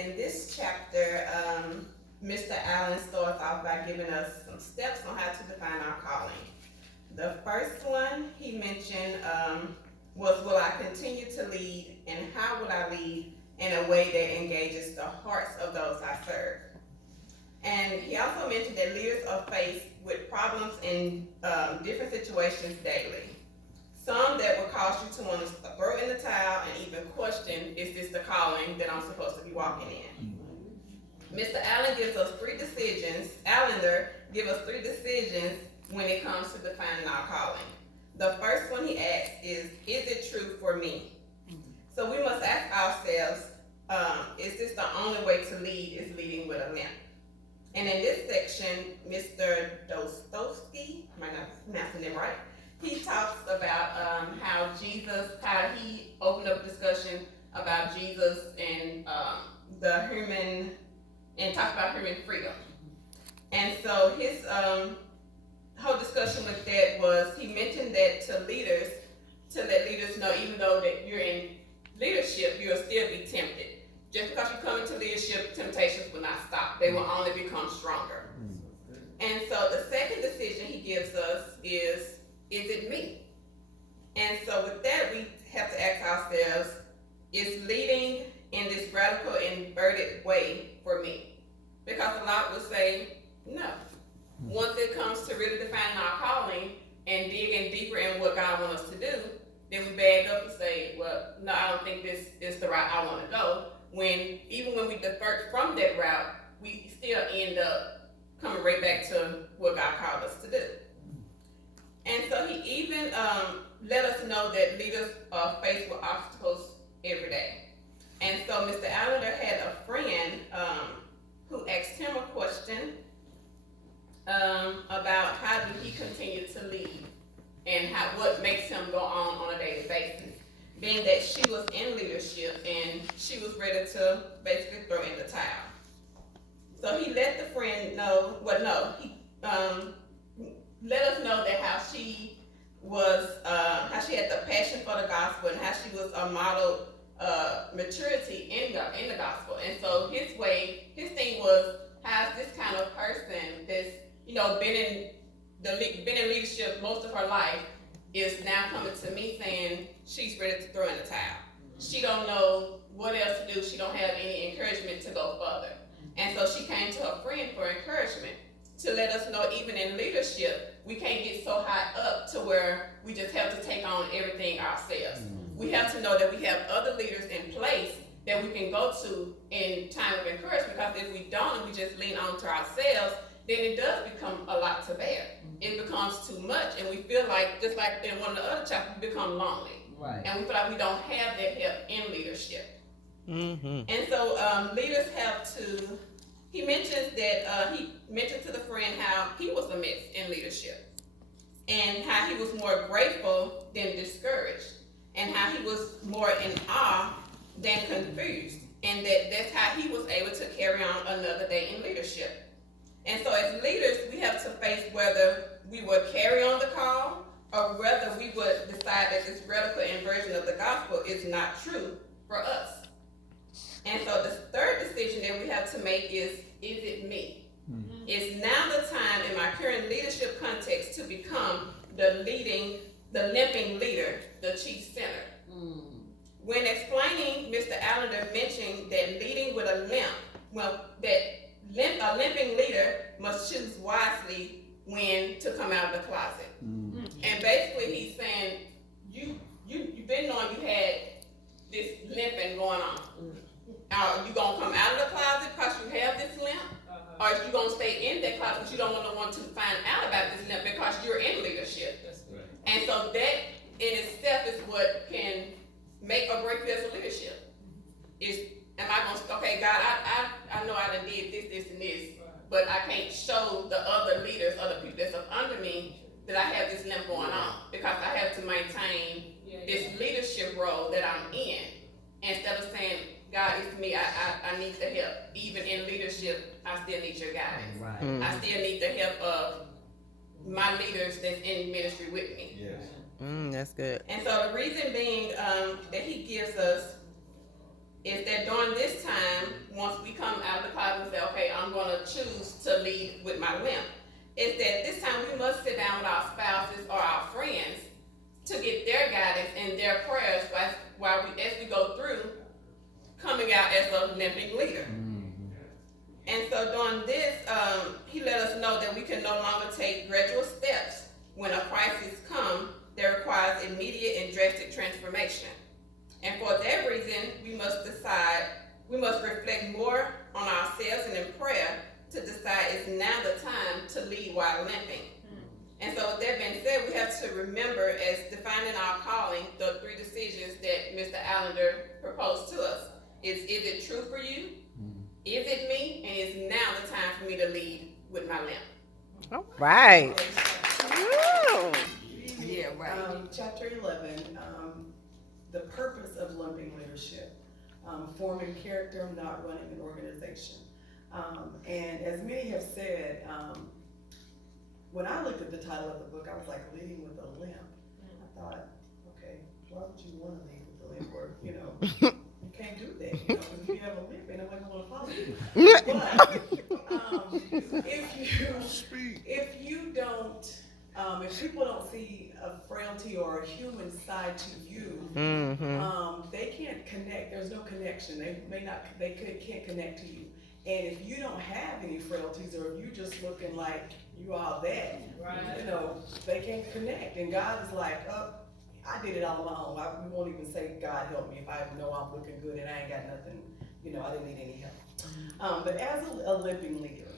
in this chapter, Mr. Allen starts off by giving us some steps on how to define our calling. The first one he mentioned was, will I continue to lead, and how will I lead in a way that engages the hearts of those I serve? And he also mentioned that leaders are faced with problems in different situations daily. Some that will cause you to want to throw in the towel and even question, is this the calling that I'm supposed to be walking in? Mr. Allen gives us three decisions. Allender gives us three decisions when it comes to defining our calling. The first one he asks is it true for me? So we must ask ourselves, is this the only way to lead, is leading with a limp? And in this section, Mr. Dostowski, I might not be pronouncing it right, he talks about how he opened up a discussion about Jesus and the human, and talked about human freedom. And so his whole discussion with that was, he mentioned that to let leaders know, even though that you're in leadership, you'll still be tempted. Just because you come into leadership, temptations will not stop. They will only become stronger. And so the second decision he gives us is it me? And so with that, we have to ask ourselves, is leading in this radical inverted way for me? Because a lot will say no. Once it comes to really defining our calling and digging deeper in what God wants us to do, then we bag up and say, well, no, I don't think this is the route I want to go. Even when we divert from that route, we still end up coming right back to what God called us to do. And so he even let us know that leaders are faced with obstacles every day. And so Mr. Allender had a friend who asked him a question about how do he continue to lead and what makes him go on a daily basis. Being that she was in leadership and she was ready to basically throw in the towel. So he let the friend know, he let us know that how she had the passion for the gospel and how she was a model maturity in the gospel. And so his thing was, how's this kind of person that's been in leadership most of her life is now coming to me saying she's ready to throw in the towel. She don't know what else to do. She don't have any encouragement to go further. And so she came to her friend for encouragement to let us know, even in leadership, we can't get so high up to where we just have to take on everything ourselves. We have to know that we have other leaders in place that we can go to in time of encouragement, because if we don't and we just lean on to ourselves, then it does become a lot to bear. It becomes too much, and we feel like, just like in one of the other chapters, we become lonely. Right. And we feel like we don't have that help in leadership. Mm-hmm. And so leaders have to, he mentions that, he mentioned to the friend how he was a mess in leadership, and how he was more grateful than discouraged, and how he was more in awe than confused, and that's how he was able to carry on another day in leadership. And so as leaders, we have to face whether we would carry on the call or whether we would decide that this radical inversion of the gospel is not true for us. And so the third decision that we have to make is it me? Mm-hmm. Is now the time in my current leadership context to become the limping leader, the chief sinner? Mm. When explaining, Mr. Allender mentioned that leading with a limp, a limping leader must choose wisely when to come out of the closet. Mm-hmm. And basically he's saying, you've been knowing you had this limping going on. Are you going to come out of the closet because you have this limp? Or are you going to stay in that closet because you don't want no one to find out about this limp because you're in leadership? That's right. And so that in itself is what can make or break you as a leadership. Am I going to say, okay, God, I know I done did this, and this, but I can't show the other leaders, other people that's up under me, that I have this limp going on, because I have to maintain this leadership role that I'm in, instead of saying, God, it's me, I need the help. Even in leadership, I still need your guidance. Right. Mm-hmm. I still need the help of my leaders that's in ministry with me. Yes. That's good. And so the reason being that he gives us is that during this time, once my limp, is that this time we must sit down with our spouses or our friends to get their guidance and their prayers as we go through coming out as a limping leader. And so during this, he let us know that we can no longer take gradual steps when a crisis comes that requires immediate and drastic transformation. And for that reason, we must reflect more on ourselves and in prayer to decide it's now the time to lead while limping. And so with that being said, we have to remember, as defining our calling, the 3 decisions that Mr. Allender proposed to us. Is it true for you? Is it me? And is now the time for me to lead with my limp? All right. Yeah, right. Chapter 11, the purpose of limping leadership, forming character, not running an organization. And as many have said, when I looked at the title of the book, I was like, leading with a limp. I thought, okay, why would you want to lead with a limp? Or, you can't do that, because if you have a limp, ain't nobody gonna follow you. But if you don't, if people don't see a frailty or a human side to you, they can't connect. There's no connection. They can't connect to you. And if you don't have any frailties, or if you just looking like you all that, they can't connect. And God is like, I did it all on my own. We won't even say, God help me, if I know I'm looking good and I ain't got nothing, I didn't need any help. But as a limping leader,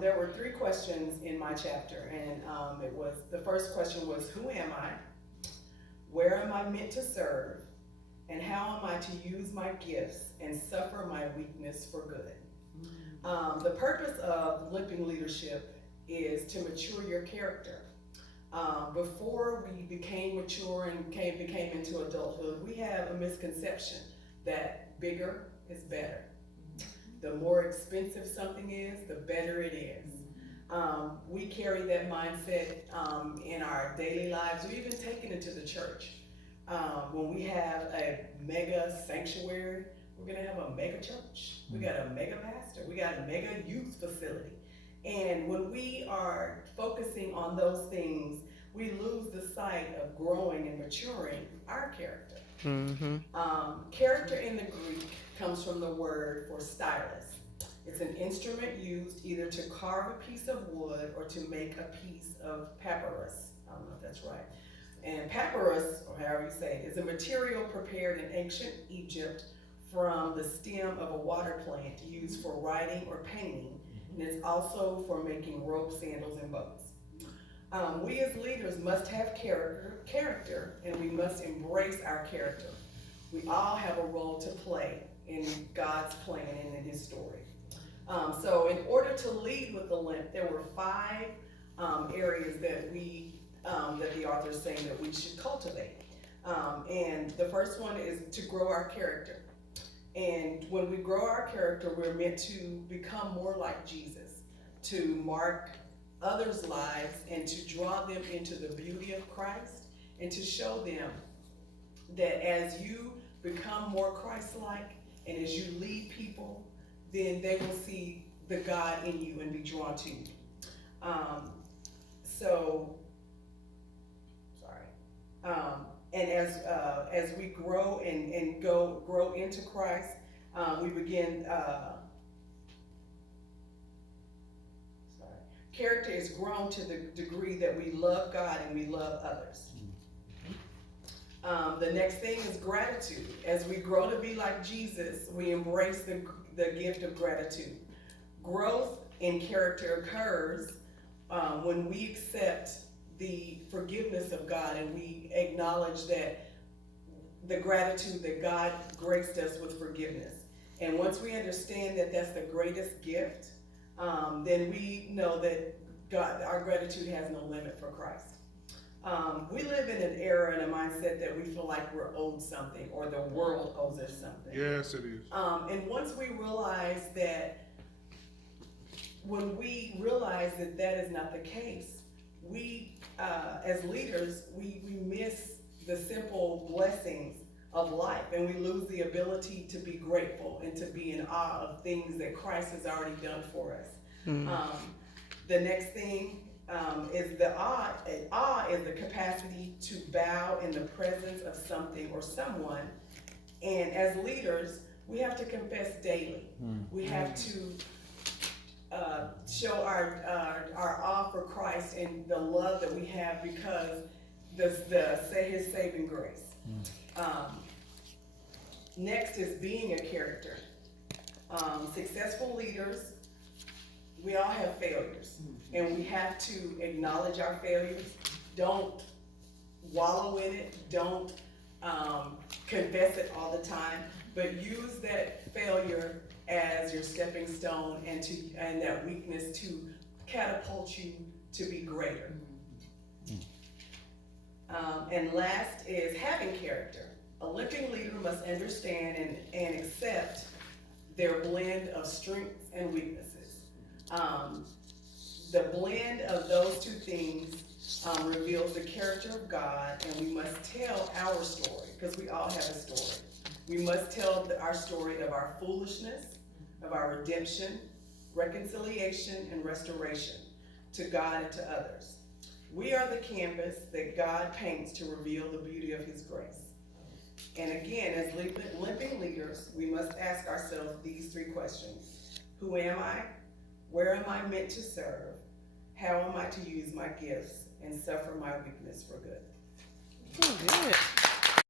there were 3 questions in my chapter, and the first question was, who am I? Where am I meant to serve? And how am I to use my gifts and suffer my weakness for good? The purpose of limping leadership is to mature your character. Before we became mature and became into adulthood, we have a misconception that bigger is better. The more expensive something is, the better it is. We carry that mindset in our daily lives. We even take it into the church. When we have a mega sanctuary, we're gonna have a mega church. We got a mega pastor. We got a mega youth facility. And when we are focusing on those things, we lose the sight of growing and maturing our character. Character in the Greek comes from the word for stylus. It's an instrument used either to carve a piece of wood or to make a piece of papyrus. I don't know if that's right. And papyrus, or however you say it, is a material prepared in ancient Egypt from the stem of a water plant used for writing or painting. And it's also for making rope, sandals, and boats. We as leaders must have character, and we must embrace our character. We all have a role to play in God's plan and in His story. So in order to lead with the limp, there were 5 areas that the author is saying that we should cultivate. And the first one is to grow our character. And when we grow our character, we're meant to become more like Jesus, to mark others' lives and to draw them into the beauty of Christ, and to show them that as you become more Christ-like and as you lead people, then they will see the God in you and be drawn to you. And as we grow and grow into Christ, we begin. Character is grown to the degree that we love God and we love others. The next thing is gratitude. As we grow to be like Jesus, we embrace the gift of gratitude. Growth in character occurs when we accept the forgiveness of God and we acknowledge that the gratitude that God graced us with forgiveness. And once we understand that that's the greatest gift, then we know that our gratitude has no limit for Christ. We live in an era and a mindset that we feel like we're owed something or the world owes us something. Yes, it is. And once we realize that, when we realize that that is not the case, we, as leaders, we miss the simple blessings of life, and we lose the ability to be grateful and to be in awe of things that Christ has already done for us. The next thing is the awe. Awe is the capacity to bow in the presence of something or someone. And as leaders, we have to confess daily. We have to show our awe for Christ and the love that we have because his saving grace. Next is being a character. Successful leaders, we all have failures, and we have to acknowledge our failures. Don't wallow in it. Don't confess it all the time, but use that failure as your stepping stone and that weakness to catapult you to be greater. And last is having character. A living leader must understand and accept their blend of strengths and weaknesses. The blend of those two things reveals the character of God, and we must tell our story, because we all have a story. We must tell our story of our foolishness, of our redemption, reconciliation, and restoration to God and to others. We are the canvas that God paints to reveal the beauty of his grace. And again, as living leaders, we must ask ourselves these three questions. Who am I? Where am I meant to serve? How am I to use my gifts and suffer my weakness for good? Good.